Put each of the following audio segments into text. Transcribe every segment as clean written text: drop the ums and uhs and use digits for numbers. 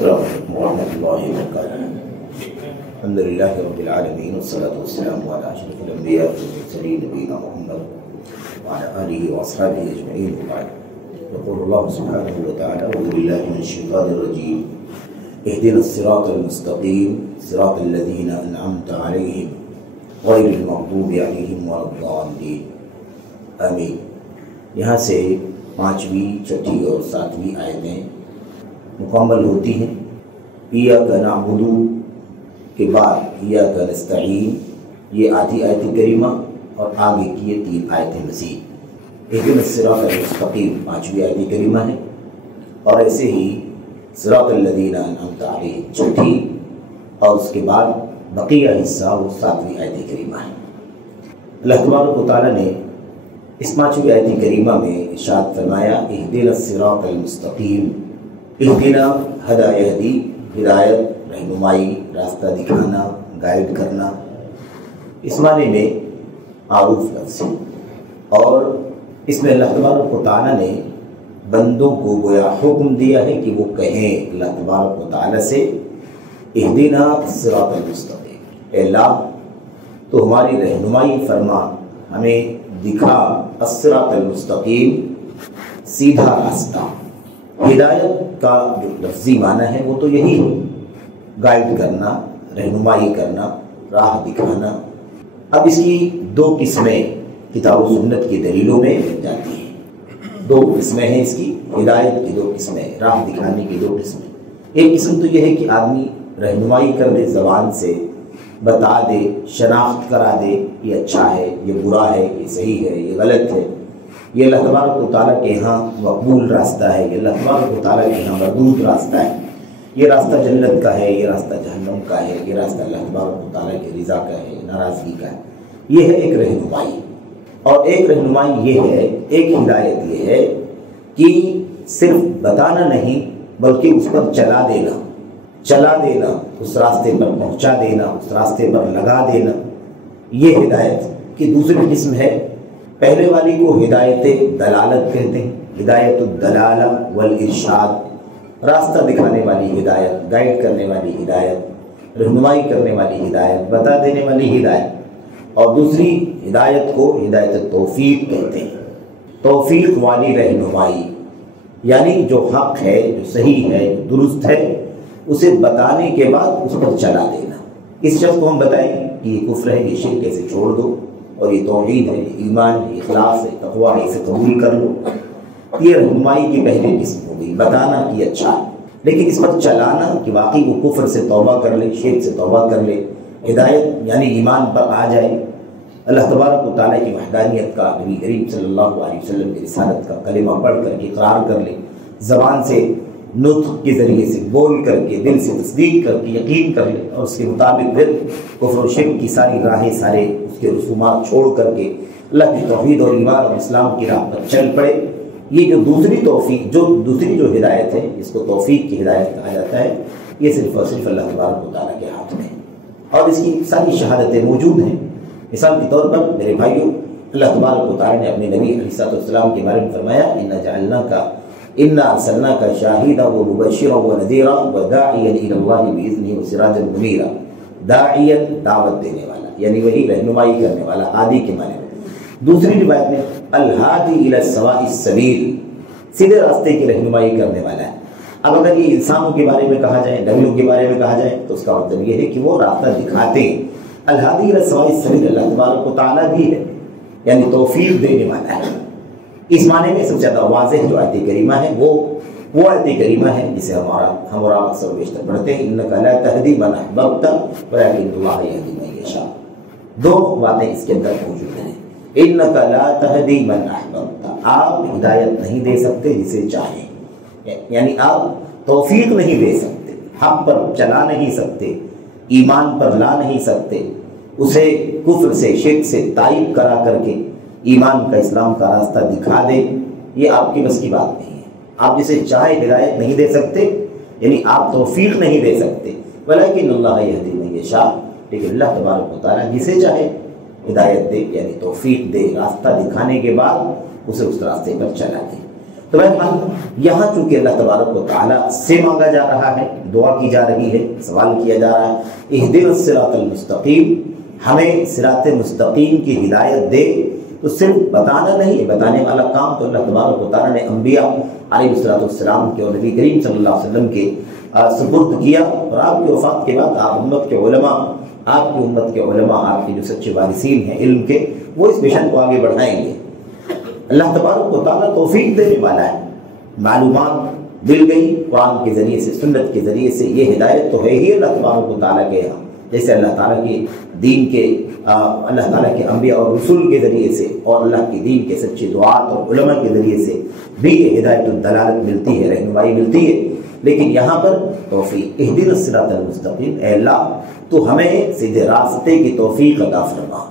السلام علیکم ورحمۃ اللہ وبرکاتہ۔ الحمدللہ رب العالمین والصلاة والسلام علی اشرف الانبیاء والمرسلین نبینا محمد وعلی آلہ واصحابہ اجمعین وبعد۔ یقول اللہ سبحانہ وتعالی اعوذ باللہ من الشیطان الرجیم اہدنا الصراط المستقیم صراط الذین انعمت علیہم غیر المغضوب علیہم ولا الضالین آمین۔ یہاں سے 5ویں، 6ٹھی اور 7ویں آیتیں مکمل ہوتی ہیں۔ ایاک نعبد کے بعد ایاک نستعین، یہ آدھی آیت کریمہ اور آگے کی یہ 3 آیتیں مزید۔ اہدنا الصراط المستقیم 5ویں آیت کریمہ ہے، اور ایسے ہی صراط الذین انعمت علیہم 6ٹھی، اور اس کے بعد بقیہ حصہ وہ 7ویں آیت کریمہ ہے۔ اللہ تبارک و تعالیٰ نے اس 5ویں آیت کریمہ میں ارشاد فرمایا اہدنا الصراط المستقیم۔ اہدنا ہدا یہدی، ہدایت، رہنمائی، راستہ دکھانا، گائیڈ کرنا، اس معنی میں معروف لفظ ہے، اور اس میں اللہ تبارک و تعالیٰ نے بندوں کو گویا حکم دیا ہے کہ وہ کہیں اللہ تبارک و تعالیٰ سے اہدنا الصراط المستقیم، اے اللہ تو ہماری رہنمائی فرما، ہمیں دکھا الصراط المستقیم، سیدھا راستہ۔ ہدایت کا جو لفظی معنی ہے وہ تو یہی ہے، گائیڈ کرنا، رہنمائی کرنا، راہ دکھانا۔ اب اس کی 2 قسمیں کتاب و سنت کی دلیلوں میں مل جاتی ہیں۔ 2 قسمیں ہیں اس کی، ہدایت کی 2 قسمیں، راہ دکھانے کی 2 قسمیں۔ ایک قسم تو یہ ہے کہ آدمی رہنمائی کر دے، زبان سے بتا دے، شناخت کرا دے، یہ اچھا ہے، یہ برا ہے، یہ صحیح ہے، یہ غلط ہے، یہ اللہ تبارک و تعالیٰ کے ہاں مقبول راستہ ہے، یہ اللہ تبارک و تعالیٰ کے ہاں مردود راستہ ہے، یہ راستہ جنت کا ہے، یہ راستہ جہنم کا ہے، یہ راستہ اللہ تبارک و تعالیٰ کی رضا کا ہے، ناراضگی کا ہے۔ یہ ہے ایک رہنمائی۔ اور ایک رہنمائی یہ ہے، ایک ہدایت یہ ہے کہ صرف بتانا نہیں بلکہ اس پر چلا دینا، اس راستے پر پہنچا دینا، اس راستے پر لگا دینا، یہ ہدایت کی دوسری قسم ہے۔ پہلے والی کو ہدایت دلالت کہتے ہیں، ہدایت الدلالہ والارشاد، راستہ دکھانے والی ہدایت، گائیڈ کرنے والی ہدایت، رہنمائی کرنے والی ہدایت، بتا دینے والی ہدایت۔ اور دوسری ہدایت کو ہدایت توفیق کہتے ہیں، توفیق والی رہنمائی، یعنی جو حق ہے، جو صحیح ہے، جو درست ہے، اسے بتانے کے بعد اس پر چلا دینا۔ اس شخص کو ہم بتائیں کہ یہ کفر ہے، یہ شرک ہے، اسے چھوڑ دو، اور یہ توحید ہے، یہ ایمان ہے، یہ اخلاص ہے، تقویٰ ہے، اسے قبول کر لو۔ یہ رہنمائی کی پہلی قسم ہو گئی، بتانا کہ اچھا ہے، لیکن اس پر چلانا کہ واقعی وہ کفر سے توبہ کر لے، شرک سے توبہ کر لے، ہدایت یعنی ایمان پر آ جائے، اللہ تبارک و تعالیٰ کی وحدانیت کا، نبی کریم صلی اللہ علیہ وسلم کی رسالت کا کلمہ پڑھ کر کے اقرار کر لے، زبان سے نطق کے ذریعے سے بول کر کے، دل سے تصدیق کر کے یقین کر لے، اور اس کے مطابق پھر کفر و شرک کی ساری راہیں، سارے اس کے رسومات چھوڑ کر کے اللہ کی توحید اور ایمان اور اسلام کی راہ پر چل پڑے۔ یہ جو دوسری جو ہدایت ہے، اس کو توفیق کی ہدایت کہا جاتا ہے، یہ صرف اور صرف اللہ تبارک و تعالیٰ کے ہاتھ میں ہے، اور اس کی ساری شہادتیں موجود ہیں۔ مثال کے طور پر میرے بھائیوں، اللہ تبارک و تعالیٰ نے اپنے نبی علیہ السلام کے بارے میں فرمایا انا ارسلناک شاہدا ومبشرا ونذیرا وداعیا الی اللہ باذنہ وسراجا منیرا۔ داعیا، دعوت دینے والا، یعنی وہی رہنمائی کرنے والا، ہادی کے معنی میں۔ دوسری روایت میں الہادی الی سواء السبیل، سیدھے راستے کی رہنمائی کرنے والا ہے۔ اب اگر یہ انسانوں کے بارے میں کہا جائے، نبیوں کے بارے میں کہا جائے، تو اس کا مطلب یہ ہے کہ وہ راستہ دکھاتے ہیں۔ الہادی الی سواء السبیل اللہ تبارک و تعالیٰ بھی ہے، یعنی توفیق دینے والا ہے۔ اس معنی میں سب سے زیادہ واضح جو آیت کریمہ ہے وہ آیت کریمہ ہے جسے ہم اور آپ اکثر بیشتر پڑھتے ہیں، انک لا تہدی من احببت ولکن اللہ یہدی من یشاء۔ 2 باتیں اس کے اندر موجود ہیں۔ انک لا تہدی من احببت، آپ ہدایت نہیں دے سکتے جسے چاہیں، یعنی آپ توفیق نہیں دے سکتے، حق پر چلا نہیں سکتے، ایمان پر لا نہیں سکتے، اسے کفر سے، شرک سے تائب کرا کر کے ایمان کا، اسلام کا راستہ دکھا دے، یہ آپ کی بس کی بات نہیں ہے۔ آپ جسے چاہے ہدایت نہیں دے سکتے، یعنی آپ توفیق نہیں دے سکتے، ولیکن اللہ یہدی من یشاء، لیکن اللہ تبارک و تعالیٰ جسے چاہے ہدایت دے، یعنی توفیق دے، راستہ دکھانے کے بعد اسے اس راستے پر چلا دے۔ تو یہاں چونکہ اللہ تبارک و تعالیٰ سے مانگا جا رہا ہے، دعا کی جا رہی ہے، سوال کیا جا رہا ہے اہدنا الصراط المستقیم، ہمیں صراط مستقیم کی ہدایت دے، تو صرف بتانا نہیں، بتانے والا کام تو اللہ تبارک و تعالیٰ نے انبیاء علیہ السلام کے اور نبی کریم صلی اللہ علیہ وسلم کے سپرد کیا، اور آپ کی وفات کے بعد آپ امت کے علماء، آپ کی امت کے علماء، آپ کے جو سچے وارثین ہیں علم کے، وہ اس مشن کو آگے بڑھائیں گے۔ اللہ تبارک و تعالیٰ توفیق دینے والا ہے، معلومات مل گئی قرآن کے ذریعے سے، سنت کے ذریعے سے، یہ ہدایت تو ہے ہی اللہ تبارک و تعالیٰ کے یہاں، جیسے اللہ تعالیٰ کے دین کے اللہ تعالیٰ کے انبیاء اور رسول کے ذریعے سے اور اللہ کے دین کے سچے دعات اور علماء کے ذریعے سے بھی یہ ہدایت الدلالت ملتی ہے، رہنمائی ملتی ہے۔ لیکن یہاں پر توفیق، اہدنا الصراط المستقیم، اے اللہ تو ہمیں سیدھے راستے کی توفیق عطا فرما،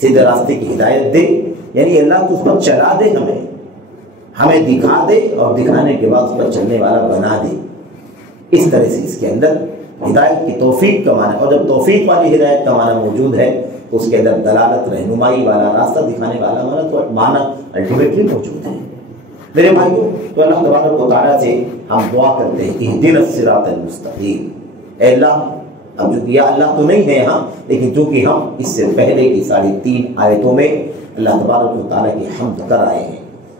سیدھے راستے کی ہدایت دے، یعنی اللہ تو اس پر چلا دے، ہمیں دکھا دے اور دکھانے کے بعد اس پر چلنے والا بنا دے۔ اس طرح سے اس کے اندر ہدایت کی توفیق کا معنی، اور جب توفیق والی ہدایت کا معنی موجود ہے تو اس کے اندر دلالت، رہنمائی والا، راستہ دکھانے والا معنی الٹیمیٹلی موجود ہے۔ میرے بھائیوں، تو اللہ تبارک و تعالیٰ سے ہم دعا کرتے ہیں کہ اہدنا الصراط المستقیم، اے اللہ، اب چونکہ یا اللہ تو نہیں ہے یہاں، لیکن چونکہ ہم اس سے پہلے کی 3.5 آیتوں میں اللہ تبارک و تعالیٰ کی حمد کر آئے ہیں،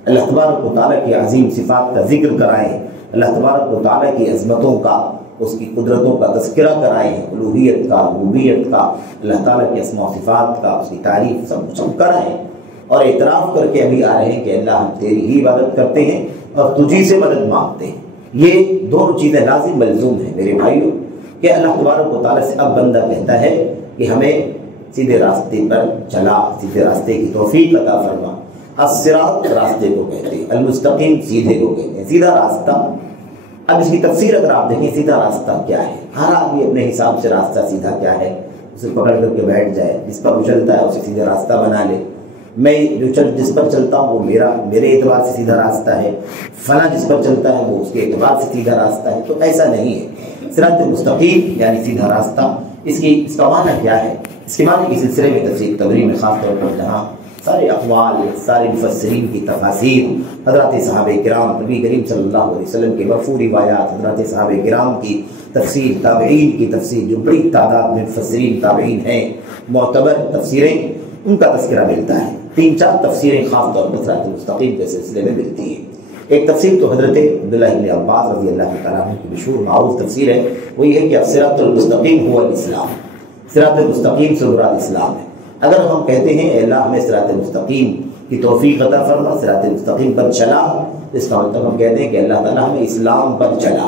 اللہ تبارک و تعالیٰ کی عظیم صفات کا ذکر کرائے ہیں، اللہ تبارک و تعالیٰ کی عظمتوں کا، اس کی قدرتوں کا تذکرہ کرائے ہیں، الوہیت کا، ربوبیت کا، اللہ تعالیٰ کے اسماء و صفات کا، اس کی تعریف سب کرائے ہیں، اور اعتراف کر کے ابھی آ رہے ہیں کہ اللہ ہم تیری ہی عبادت کرتے ہیں اور تجھی سے مدد مانگتے ہیں۔ یہ دونوں چیزیں لازم ملزوم ہیں میرے بھائیوں، کہ اللہ تبارک و تعالیٰ سے اب بندہ کہتا ہے کہ ہمیں سیدھے راستے پر چلا، سیدھے راستے کی توفیق عطا فرما۔ الصراط راستے کو کہتے ہیں، المستقیم سیدھے کو کہتے ہیں، سیدھا راستہ۔ اب اس کی تفسیر اگر آپ دیکھیں، سیدھا راستہ کیا ہے؟ ہر آدمی اپنے حساب سے راستہ سیدھا کیا ہے اسے پکڑ کر کے بیٹھ جائے، جس پر وہ چلتا ہے اسے سیدھا راستہ بنا لے۔ میں جس پر چلتا ہوں وہ میرے اعتبار سے سیدھا راستہ ہے، فلاں جس پر چلتا ہے وہ اس کے اعتبار سے سیدھا راستہ ہے، تو ایسا نہیں ہے۔ صراط مستقیم یعنی سیدھا راستہ، اس کا معنی کیا ہے؟ اس کے معنی کے سلسلے میں تفسیر طبری میں خاص طور پر جہاں سارے اقوال، سارے مفسرین کی تفاسیر، حضرات صحابہ کرام، نبی کریم صلی اللہ علیہ وسلم کے مرفوع روایات، حضرات صحابہ کرام کی تفسیر، تابعین کی تفسیر، جو بڑی تعداد میں مفسرین تابعین ہیں، معتبر تفسیریں، ان کا تذکرہ ملتا ہے۔ 3-4 تفسیریں خاص طور پر صراط مستقیم کے سلسلے میں ملتی ہیں۔ ایک تفسیر تو حضرت عبداللہ بن عباس رضی اللہ تعالیٰ عنہ کی مشہور معروف تفسیر ہے، وہ یہ ہے کہ الصراط المستقیم هو الاسلام، صراط مستقیم سے مراد اسلام ہے۔ اگر ہم کہتے ہیں اے اللہ ہمیں صراط مستقیم کی توفیق عطا فرما، صراط مستقیم پر چلا، اس کا مطلب ہم کہتے ہیں کہ اللہ تعالیٰ ہمیں اسلام پر چلا،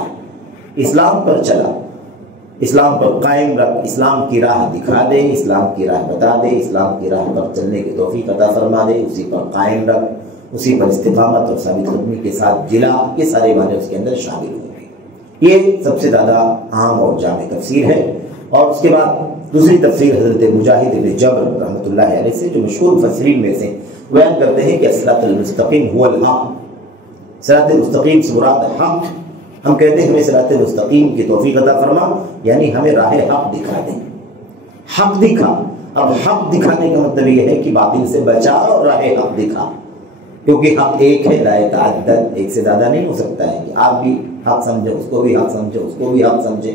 اسلام پر چلا، اسلام پر قائم رکھ، اسلام کی راہ دکھا دے، اسلام کی راہ بتا دے، اسلام کی راہ پر چلنے کی توفیق عطا فرما دے، اسی پر قائم رکھ، اسی پر استقامت اور ثابت قدمی کے ساتھ جلا، یہ سارے معنی اس کے اندر شامل ہوں گے۔ یہ سب سے زیادہ عام اور جامع تفسیر ہے۔ اور اس کے بعد دوسری تفسیر حضرت مجاہد بن جبر رحمۃ اللہ علیہ سے، جو مشہور مفسرین میں سے، بیان کرتے ہیں کہ الصراط المستقیم هو الحق، صراط مستقیم سے مراد حق۔ ہم کہتے ہیں ہمیں صراط مستقیم کی توفیق عطا فرما، یعنی ہمیں راہ حق دکھا دیں، حق دکھا۔ اب حق دکھانے کا مطلب یہ ہے کہ باطل سے بچا اور راہ حق دکھا، کیونکہ حق ایک ہے، لا یتعدد، ایک سے زیادہ نہیں ہو سکتا ہے کہ آپ بھی حق سمجھے، اس کو بھی حق سمجھے، اس کو بھی حق سمجھے۔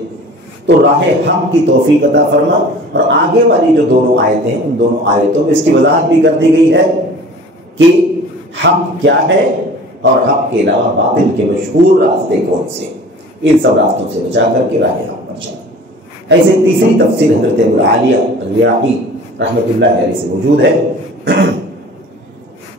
تو راہ حق کی توفیق عطا فرما۔ اور آگے والی جو دونوں آیتیں ہیں، ان دونوں آیتوں میں اس کی وضاحت بھی کر دی گئی ہے کہ حق کیا ہے اور حق کے علاوہ باطل کے مشہور راستے کون سے، ان سب راستوں سے بچا کر کے راہ حق پر چلا۔ ایسے تیسری تفسیر حضرت ابوالعالیہ الریاحی رحمۃ اللہ علیہ سے موجود ہے۔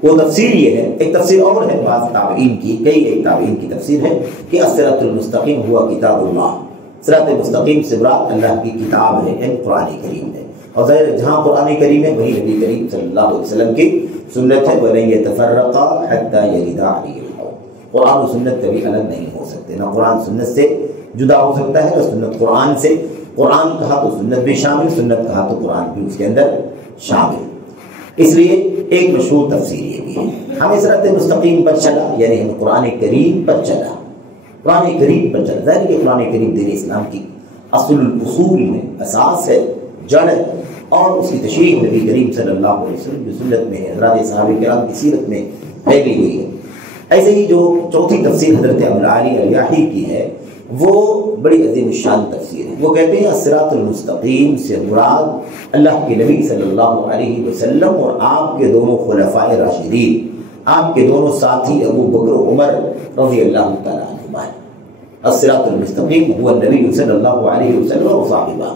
وہ تفسیر یہ ہے، ایک تفسیر اور ہے بعض تابعین کی، ایک تابعین کی تفسیر ہے کہ الصراط المستقیم ہوا کتاب اللہ، صراط مستقیم سے مراد اللہ کی کتاب ہے، یعنی قرآن کریم ہے۔ اور ظاہر جہاں قرآن کریم ہے وہی نبی کریم صلی اللہ علیہ وسلم کی سنت ہے، وَلَن يَتَفَرَّقَا حَتَّى يَرِدَ عَلَيْهِ الْحَوْض۔ قرآن و سنت کبھی الگ نہیں ہو سکتے، نہ قرآن سنت سے جدا ہو سکتا ہے، نہ سنت قرآن سے۔ قرآن کہا تو سنت بھی شامل، سنت کہا تو قرآن بھی اس کے اندر شامل۔ اس لیے ایک مشہور تفسیر یہ بھی ہے، ہمیں صراط مستقیم پر چلا، یعنی ہم قرآن کریم پر چلا، قرآن کریم پر چلا۔ ظاہر کہ قرآن کریم دین اسلام کی اصل الاصول میں اساس ہے، جڑ ہے، اور اس کی تشریح نبی کریم صلی اللہ علیہ وسلم کی سنت میں، حضرات صحابہ کرام کی سیرت میں پھیلی ہوئی ہے۔ ایسے ہی جو چوتھی تفسیر حضرت ابوالعالی الریاحی کی ہے وہ بڑی عظیم الشان تفسیر ہے. وہ کہتے ہیں الصراط المستقیم سے مراد اللہ کے نبی صلی اللہ علیہ وسلم اور آپ کے دونوں خلفائے راشدین، آپ کے دونوں ساتھی ابو بکر و عمر رضی اللہ تعالیٰ عنہما. الصراط المستقیم هو النبی صلی اللہ علیہ وسلم و صاحبہ،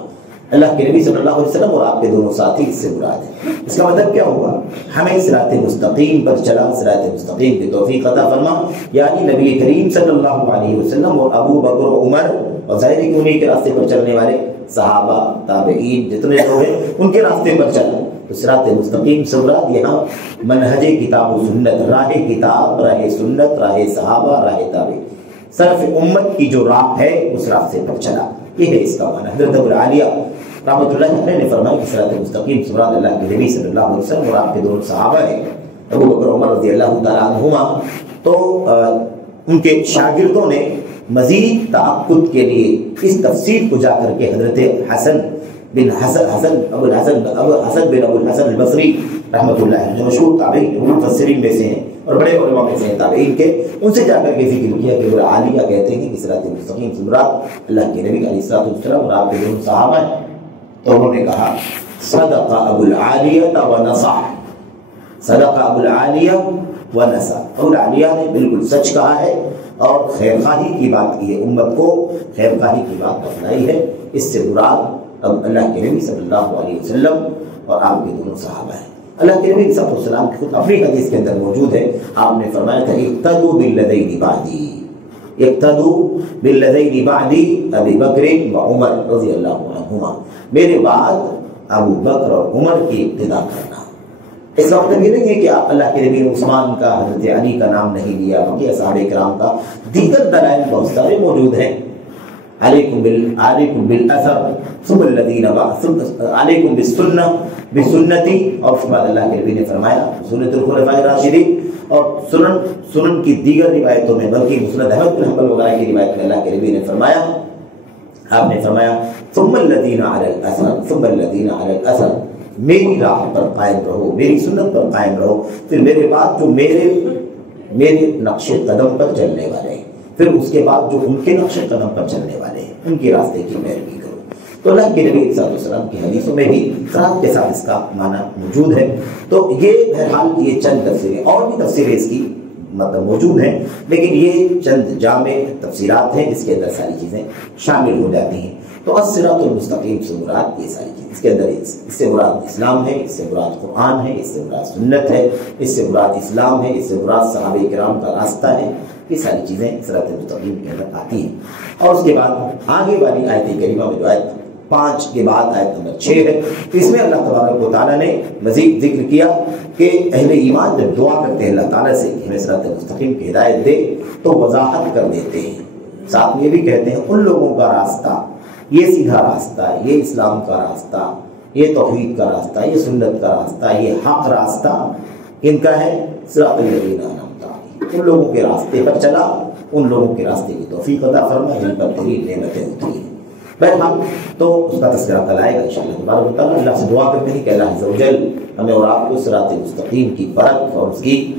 اللہ کے نبی صلی اللہ علیہ وسلم اور آپ کے دونوں ساتھی اس سے مراد ہے. اس کا مطلب کیا ہوا؟ ہمیں صراط مستقیم پر چلا، صراط مستقیم کی توفیق عطا فرما، یعنی نبی کریم صلی اللہ علیہ وسلم اور ابو بکر و عمر اور ظاہر ہے کہ انہیں کے راستے پر چلنے والے صحابہ تابعین جتنے لوگ ہیں ان کے راستے پر چلنا. تو صراط مستقیم سے مراد یہاں منہج کتاب و سنت، راہ کتاب، راہ سنت، راہ صحابہ، راہ تابعین، سلف امت کی جو راہ ہے اس راستے پر چلا، یہ ہے اس کا معنی. حضرت ابوالعالیہ رحمۃ اللہ علیہ نے فرمایا کہ صراط مستقیم سے مراد اللہ کے نبی صلی اللہ علیہ وسلم اور آپ کے دونوں صحابہ ہیں ابو بکر عمر رضی اللہ تعالیٰ عنہما. تو ان کے شاگردوں نے مزید تعقد کے لیے اس تفسیر کو جا کر کے حضرت حسن بن ابو الحسن البصری رحمۃ اللہ علیہ جو مشہور تابعین مفسرین میں سے ہیں اور بڑے علماء میں سے ہیں تابعین کے، ان سے جا کر کے ذکر کیا کہ ابوالعالیہ کہتے ہیں کہ صراط مستقیم سے مراد اللہ کے نبی علیہ الصلوۃ والسلام اور آپ کے دونوں صحابہ ہیں. تو انہوں نے کہا صدق ابوالعالیہ ونصح، صدق ابوالعالیہ ونصح، ابوالعالیہ نے بالکل سچ کہا ہے اور خیرخواہی کی بات کی ہے، امت کو خیرخواہی کی بات بتلائی ہے. اس سے مراد اب اللہ کے نبی صلی اللہ علیہ وسلم اور آپ کے دونوں صحابہ ہیں. اللہ کے نبی صلی اللہ علیہ وسلم کی خود اپنی حدیث کے اندر موجود ہے، آپ نے فرمایا تھا اقتدوا بالذین بعدی، اقتدوا بالذین بعدی ابی بکر و عمر رضی اللہ عنہما، میرے بعد ابو بکر اور عمر کی اقتدا کرنا. اس کا مطلب یہ نہیں ہے کہ آپ اللہ کے نبی عثمان کا، حضرت علی کا نام نہیں لیا، بلکہ اصحاب کرام کا دیگر دلائل بہت سارے موجود ہیں. علیکم بالاثر ثم الذین علیکم بالسنہ بسنتی، اور اس بعد اللہ کے نبی نے فرمایا سنت الخلفاء الراشدین، اور سنن کی دیگر روایتوں میں بلکہ مسند احمد بن حنبل وغیرہ کی روایت میں اللہ کے نبی نے فرمایا، آپ نے فرمایا ثم الذین علی الاثر، ثم الذین علی الاثر، میری راہ پر قائم رہو، میری سنت پر قائم رہو، پھر میرے بعد جو میرے نقش قدم پر چلنے والے ہیں، پھر اس کے بعد جو ان کے نقش قدم پر چلنے والے ہیں ان کے راستے کی پیروی کرو. تو اللہ کے نبی صلی اللہ علیہ وسلم کی حدیثوں میں بھی صراط کے ساتھ اس کا معنی موجود ہے. تو یہ بہرحال یہ چند تفسیریں، اور بھی تفسیریں اس کی مطلب موجود ہیں، لیکن یہ چند جامع تفسیرات ہیں جس کے اندر ساری چیزیں شامل ہو جاتی ہیں. تو الصراط المستقیم سے مراد یہ ساری چیزیں، اس کے اندر اس سے مراد اسلام ہے، اس سے مراد قرآن ہے، اس سے مراد سنت ہے، اس سے مراد اسلام ہے، اس سے مراد صحابہ کرام کا راستہ ہے. یہ ساری چیزیں صراط مستقیم کے اندر آتی ہیں. اور اس کے بعد آگے والی آیت کریمہ میں جو آیت 5 کے بعد آیت نمبر 6 ہے، اس میں اللہ تبارک و تعالیٰ نے مزید ذکر کیا کہ اہل ایمان جب دعا کرتے ہیں اللہ تعالیٰ سے کہ ہمیں صراط مستقیم کی ہدایت دے تو وضاحت کر دیتے ہیں، ساتھ میں یہ بھی کہتے ہیں ان لوگوں کا راستہ، یہ سیدھا راستہ، یہ اسلام کا راستہ، یہ توحید کا راستہ، یہ سنت کا راستہ، یہ حق راستہ ان کا ہے صراط الذین انعمت علیہم، ان لوگوں کے راستے پر چلا، ان لوگوں کے راستے کی توفیق عطا فرما جن پر تیری نعمتیں ہوتی ہیں. بہرحال تو اس کا تذکرہ کل آئے گا انشاءاللہ تبارک و تعالیٰ. اللہ سے دعا کرتے ہیں کہ اللہ عز و جل ہمیں اور آپ کو صراط مستقیم کی پرکھ اور اس کی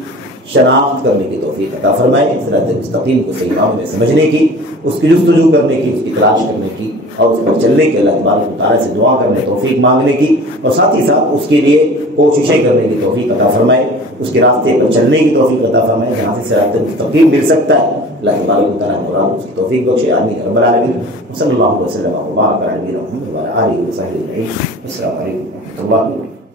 شناخت کرنے کی توفیق عطا فرمائے، صراط مستقیم کو صحیح معنوں میں سمجھنے کی، اس کی جستجو کرنے کی، اس کی تلاش کرنے کی اور اس پر چلنے کے اللہ تبارک و تعالیٰ سے دعا کرنے توفیق مانگنے کی، اور ساتھ ہی ساتھ اس کے لیے کوششیں کرنے کی توفیق عطا فرمائے، اس کے راستے پر چلنے کی توفیق عطا فرمائے جہاں سے صراط مستقیم مل سکتا ہے. اللہ تبارک و تعالیٰ مراد اس کی توفیق بخشے. آمین رب العالمین. صلی اللہ وسلم و بارک علی نبینا محمد و علی آلہ و صحبہ اجمعین. السلام علیکم و رحمۃ اللہ وبرکاتہ.